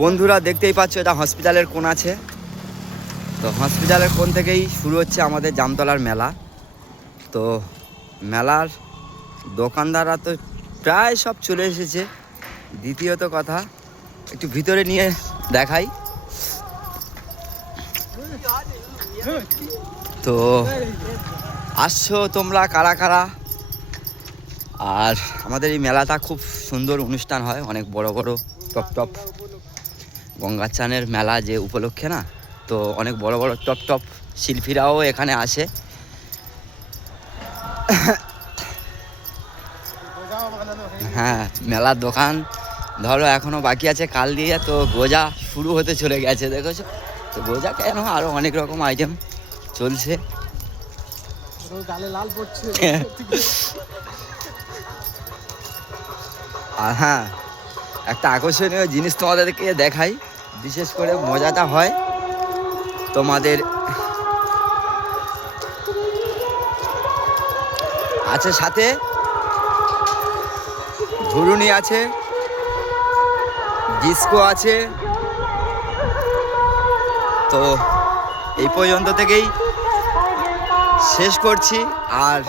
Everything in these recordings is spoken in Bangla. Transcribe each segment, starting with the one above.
বন্ধুরা দেখতেই পাচ্ছ এটা হসপিটালের কোণ আছে। তো হসপিটালের কোণ থেকেই শুরু হচ্ছে আমাদের জামতলার মেলা। তো মেলার দোকানদাররা তো প্রায় সব চলে এসেছে। দ্বিতীয়ত কথা একটু ভিতরে নিয়ে দেখাই। তো আসছো তোমরা কারা কারা? আর আমাদের এই মেলাটা খুব সুন্দর অনুষ্ঠান হয়, অনেক বড় বড় টপ টপ গঙ্গা চানের মেলা যে উপলক্ষে না, তো অনেক বড় বড় টপ টপ শিল্পীরাও এখানে আসে। হ্যাঁ, মেলার দোকান ধরো এখনো বাকি আছে কাল দিয়ে, তো গোজা শুরু হতে চলে গেছে দেখেছো। তো গোজা কেন আরো অনেক রকম আইটেম চলছে। আর হ্যাঁ, একটা আকর্ষণীয় জিনিস তোমাদেরকে দেখাই, বিশেষ করে মজাটা হয় তোমাদের আছে সাথে ধরুনি আছে, ডিস্কো আছে। তো এই পর্যন্ত থেকেই শেষ করছি। আর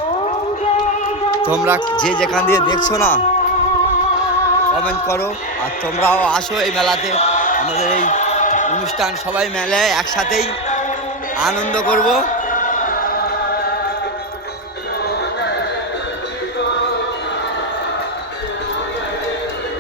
তোমরা যে যেখান দিয়ে দেখছো না কমেন্ট করো, আর তোমরাও আসো এই মেলাতে। আমাদের এই অনুষ্ঠান সবাই মেলায় একসাথেই আনন্দ করব।